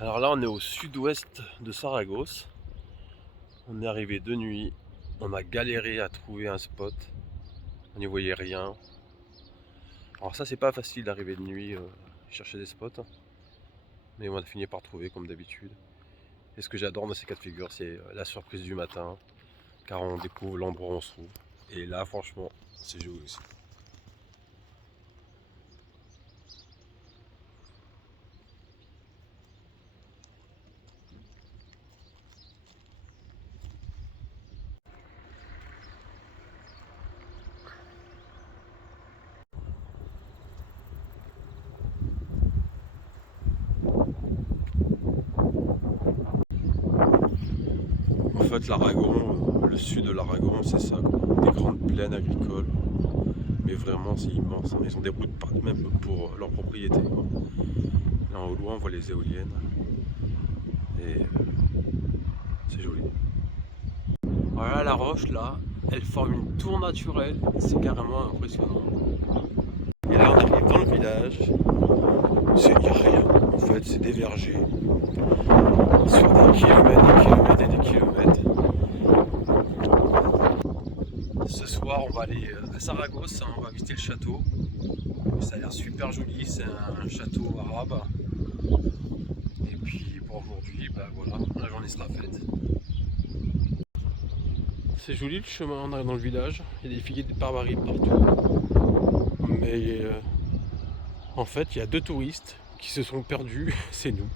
Alors là, on est au sud-ouest de Saragosse. On est arrivé de nuit. On a galéré à trouver un spot. On n'y voyait rien. Alors ça, c'est pas facile d'arriver de nuit, chercher des spots. Mais on a fini par trouver comme d'habitude. Et ce que j'adore dans ces cas de figure, c'est la surprise du matin. Car on découvre l'endroit où on se trouve. Et là, franchement, c'est joli aussi. En fait, l'Aragon, le sud de l'Aragon, c'est ça, quoi. Des grandes plaines agricoles. Mais vraiment, c'est immense, hein. Ils ont des routes partout, même pour leur propriété, quoi. Là, au loin, on voit les éoliennes. Et c'est joli. Voilà, la roche, là, elle forme une tour naturelle. C'est carrément impressionnant. Et là, on arrive dans le village. Il n'y a rien. En fait, c'est des vergers. Sur des kilomètres et des kilomètres. Ce soir, on va aller à Saragosse, hein, on va visiter le château. Ça a l'air super joli, c'est un château arabe. Et puis pour aujourd'hui, bah voilà, la journée sera faite. C'est joli le chemin, on arrive dans le village, il y a des figuiers de barbarie partout. Mais en fait, il y a deux touristes qui se sont perdus, c'est nous.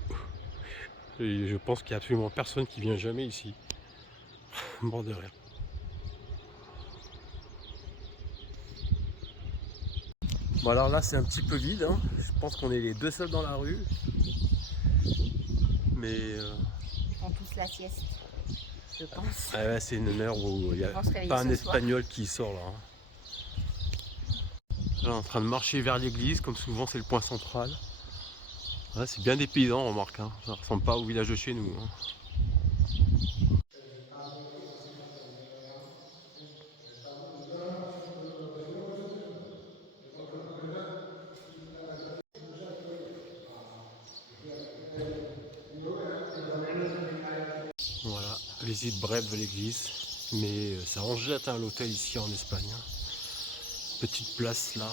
Et je pense qu'il n'y a absolument personne qui vient jamais ici. Mort de rire. Bon alors là c'est un petit peu vide, hein. Je pense qu'on est les deux seuls dans la rue. Mais Ils font tous la sieste, je pense. ah ouais, c'est une heure où il n'y a pas un espagnol qui sort là, hein. Là, on est en train de marcher vers l'église, comme souvent c'est le point central. Ouais, c'est bien des paysans, on remarque, hein. Ça ne ressemble pas au village de chez nous, hein. Voilà, visite brève de l'église. Mais ça en jette, hein, l'hôtel ici en Espagne, hein. Petite place là.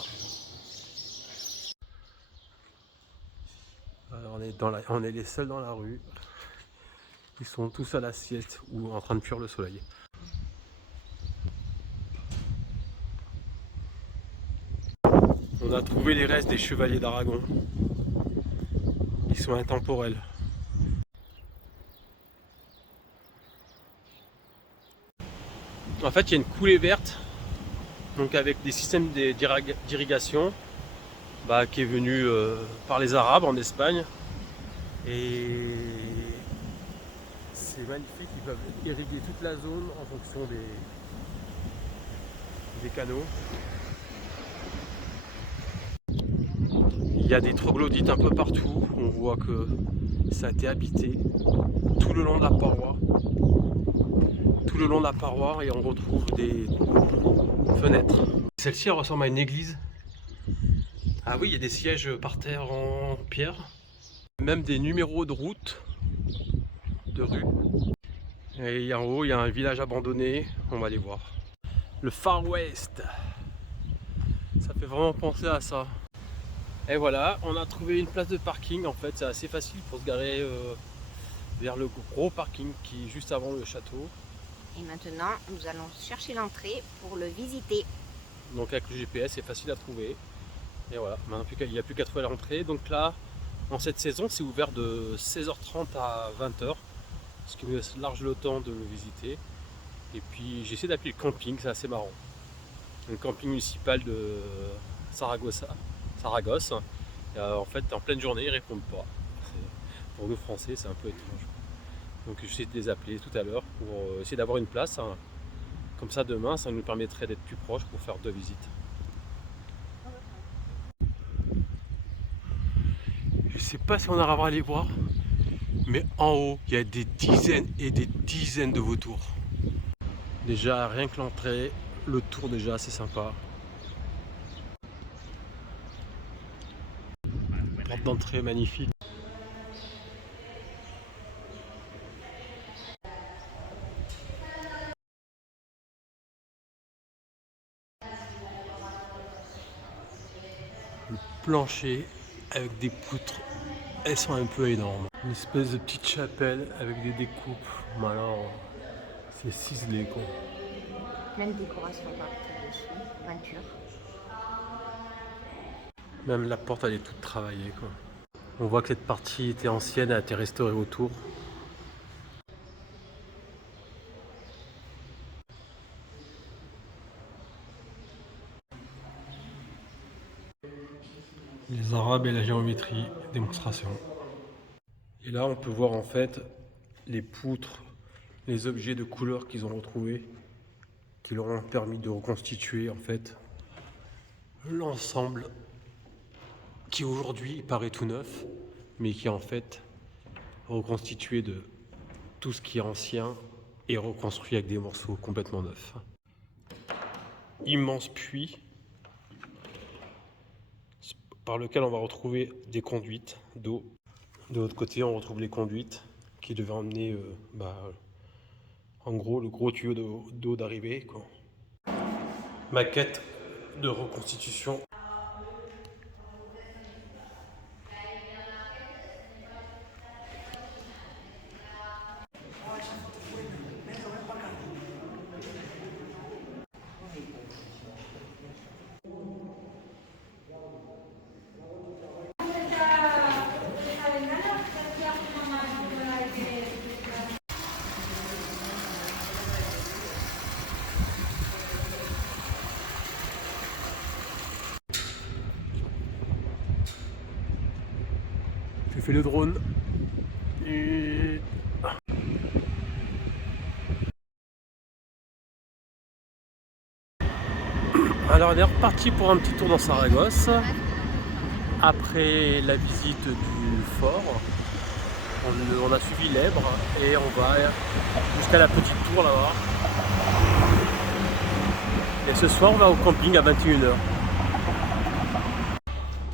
Alors, on est les seuls dans la rue. Ils sont tous à la sieste ou en train de fuir le soleil. On a trouvé les restes des chevaliers d'Aragon. Ils sont intemporels. En fait, il y a une coulée verte, donc avec des systèmes d'irrigation, bah, qui est venue par les Arabes en Espagne. Et c'est magnifique, ils peuvent irriguer toute la zone en fonction des canaux. Il y a des troglodytes un peu partout, on voit que ça a été habité tout le long de la paroi. Tout le long de la paroi et on retrouve des fenêtres. Celle-ci ressemble à une église. Ah oui, il y a des sièges par terre en pierre. Même des numéros de route, de rue. Et en haut, il y a un village abandonné. On va aller voir. Le Far West. Ça fait vraiment penser à ça. Et voilà, on a trouvé une place de parking. En fait, c'est assez facile pour se garer vers le gros parking qui est juste avant le château. Et maintenant, nous allons chercher l'entrée pour le visiter. Donc avec le GPS, c'est facile à trouver. Et voilà, maintenant il n'y a plus qu'à trouver l'entrée. Donc là, en cette saison, c'est ouvert de 16h30 à 20h. Ce qui me laisse large le temps de le visiter. Et puis j'essaie d'appeler le camping, c'est assez marrant. Le camping municipal de Saragosse. En fait, en pleine journée, ils ne répondent pas. Pour nous Français, c'est un peu étrange. Donc j'essaie de les appeler tout à l'heure pour essayer d'avoir une place, hein. Comme ça, demain, ça nous permettrait d'être plus proches pour faire 2 visites. Je sais pas si on arrivera à les voir, mais en haut, il y a des dizaines et des dizaines de vautours. Déjà, rien que l'entrée, le tour déjà, c'est sympa. Porte d'entrée magnifique. plancher avec des poutres. Elles sont un peu énormes. Une espèce de petite chapelle avec des découpes. Mais alors, c'est ciselé quoi. Plein de décorations partout dessus, peinture. Même la porte elle est toute travaillée quoi. On voit que cette partie était ancienne, elle a été restaurée autour. Les Arabes et la géométrie, démonstration. Et là on peut voir en fait les poutres, les objets de couleur qu'ils ont retrouvés, qui leur ont permis de reconstituer en fait l'ensemble qui aujourd'hui paraît tout neuf, mais qui est en fait reconstitué de tout ce qui est ancien et reconstruit avec des morceaux complètement neufs. Immense puits par lequel on va retrouver des conduites d'eau. De l'autre côté, on retrouve les conduites qui devaient emmener en gros le gros tuyau d'eau d'arrivée, quoi. Maquette de reconstitution. Je fais le drone. Et... Alors on est reparti pour un petit tour dans Saragosse. Après la visite du fort, on a suivi l'Èbre et on va jusqu'à la petite tour là-bas. Et ce soir on va au camping à 21h.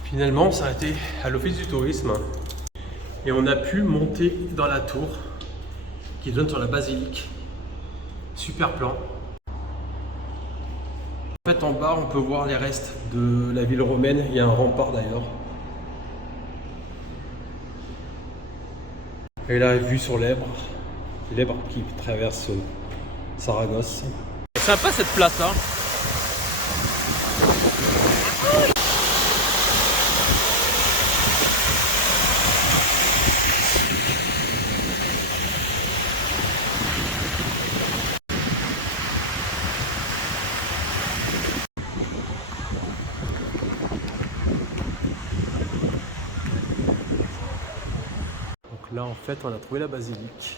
Finalement on s'est arrêté à l'office du tourisme et on a pu monter dans la tour qui donne sur la basilique. Super plan. En fait en bas on peut voir les restes de la ville romaine, il y a un rempart d'ailleurs. Et la vue sur l'Èbre qui traverse Saragosse. C'est sympa cette place là. Donc là en fait on a trouvé la basilique.